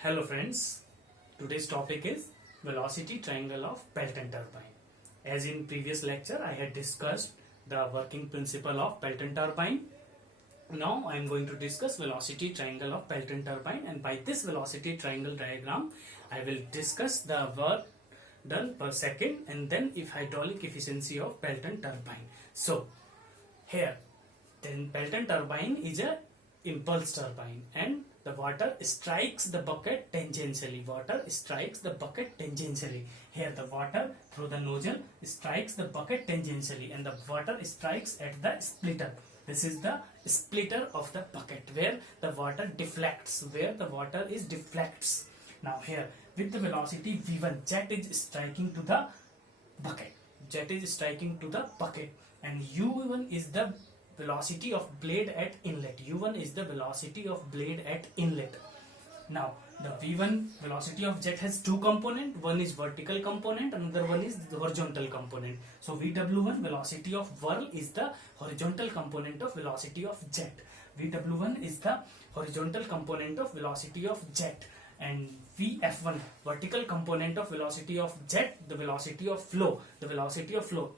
Hello friends, today's topic is velocity triangle of Pelton turbine. As in previous lecture I had discussed the working principle of Pelton turbine. Now I am going to discuss velocity triangle of Pelton turbine, and by this velocity triangle diagram I will discuss the work done per second and then if hydraulic efficiency of Pelton turbine. So here then Pelton turbine is a impulse turbine and the water strikes the bucket tangentially. Water strikes the bucket tangentially. Here the water through the nozzle strikes the bucket tangentially and the water strikes at the splitter. This is the splitter of the bucket where the water deflects, deflects. Now here with the velocity v1, jet is striking to the bucket. Jet is striking to the bucket and u1 is the velocity of blade at inlet. u1 is the velocity of blade at inlet. Now the v1 velocity of jet has two component. One is vertical component, another one is the horizontal component. So vw1 velocity of whirl is the horizontal component of velocity of jet. vw1 is the horizontal component of velocity of jet, and vf1 vertical component of velocity of jet, the velocity of flow.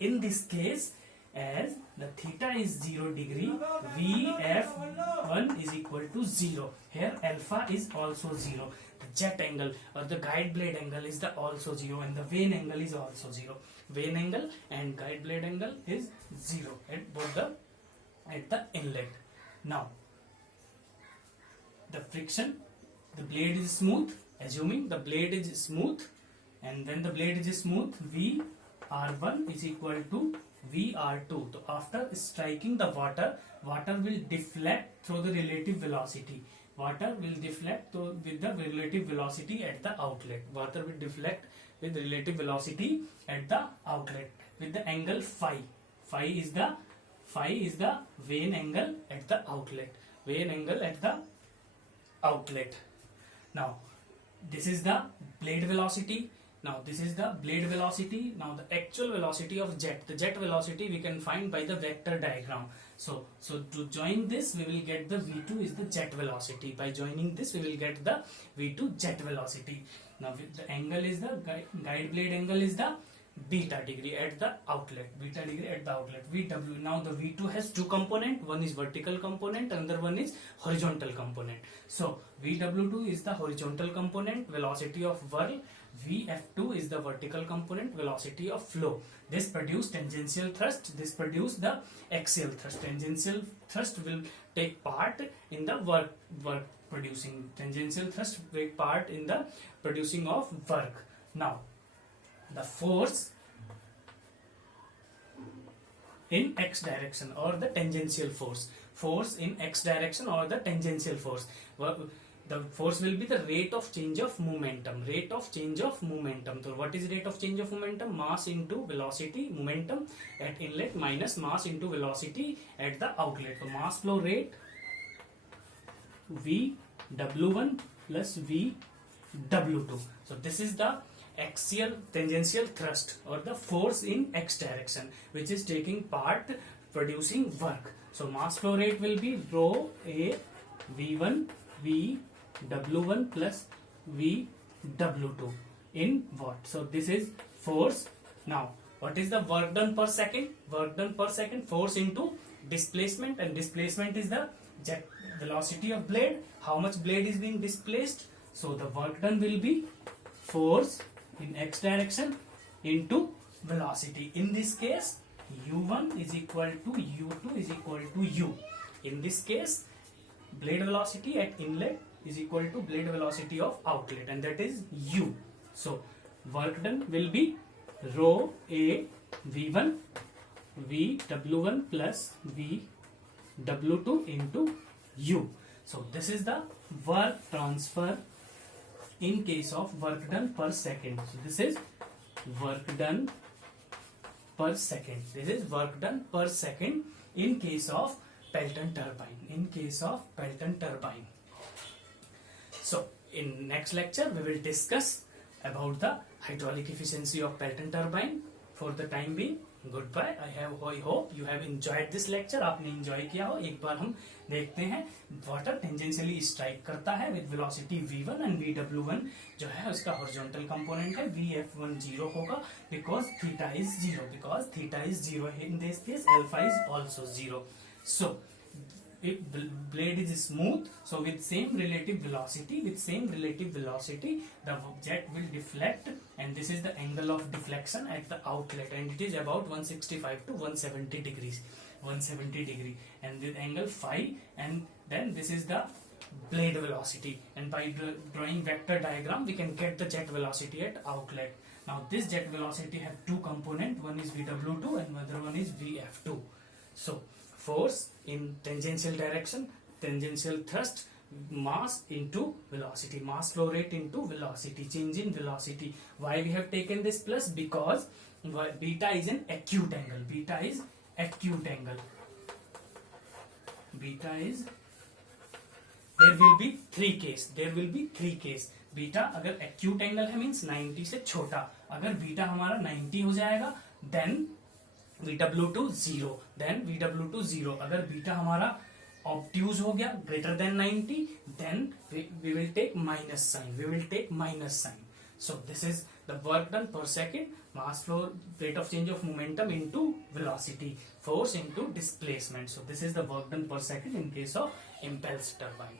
In this case, as the theta is 0 degree, vf1 is equal to 0. Here alpha is also 0. The jet angle or the guide blade angle is the also 0 and the vane angle is also 0. Vane angle and guide blade angle is 0 at both at the inlet. Now the friction, the blade is smooth, assuming the blade is smooth, and when the blade is smooth, vr1 is equal to vr2. So after striking the water will deflect through the relative velocity. Water will deflect with the relative velocity at the outlet. Water will deflect with relative velocity at the outlet with the angle phi. Phi is the vane angle at the outlet. Now this is the blade velocity. Now this is the blade velocity. Now the actual velocity of jet. The jet velocity we can find by the vector diagram. So to join this we will get the v2 is the jet velocity. By joining this we will get the v2 jet velocity. Now the angle is the guide blade angle is the beta degree at the outlet. Vw. Now the v2 has two component. One is vertical component, another one is horizontal component. So vw2 is the horizontal component, velocity of whirl. vf2 is the vertical component, velocity of flow. This produce tangential thrust, this produce the axial thrust. Tangential thrust will take part in the work producing. Tangential thrust take part in the producing of work. Now the force in x direction or the tangential force in x direction or the tangential force. The force will be the rate of change of momentum. So what is rate of change of momentum? Mass into velocity, momentum at inlet minus mass into velocity at the outlet. So mass flow rate vw1 plus vw2. So this is the axial tangential thrust or the force in x direction which is taking part producing work. So mass flow rate will be rho a v1 vw1 plus vw2 in watt. So this is force. Now what is the work done per second? Force into displacement, and displacement is the jet velocity of blade. How much blade is being displaced? So the work done will be force in x direction into velocity. In this case u1 is equal to u2 is equal to u. In this case blade velocity at inlet is equal to blade velocity of outlet, and that is u. So work done will be rho a v1 vw1 plus vw2 into u. So this is the work transfer in case of work done per second. So this is work done per second. In case of Pelton turbine. So in next lecture we will discuss about the hydraulic efficiency of Pelton turbine. For the time being, good bye. I hope you have enjoyed this lecture. आपने enjoy किया हो। एक बार हम देखते हैं water tangentially strike करता है with velocity v1 and vw1 जो है उसका हॉरिजॉन्टल कंपोनेंट है vf1 0 होगा because theta is zero in this case alpha is also zero. So if blade is smooth, so with same relative velocity the jet will deflect, and this is the angle of deflection at the outlet, and it is about 165 to 170 degrees, 170 degree, and with angle phi, and then this is the blade velocity, and by drawing vector diagram we can get the jet velocity at outlet. Now this jet velocity have two component, one is vw2 and another one is vf2. So force in tangential direction, tangential thrust, mass into velocity, mass flow rate into velocity, change in velocity. Why we have taken this plus? Because beta is an acute angle, beta is there will be three case beta अगर acute angle है means 90 से छोटा, अगर beta हमारा 90 हो जाएगा then VW2 0, अगर beta हमारा ऑब्ट्यूज हो गया greater than 90 then we will take minus sign. So this is the work done per second, mass flow rate of change of momentum into velocity, force into displacement. So this is the work done per second in case of impulse turbine.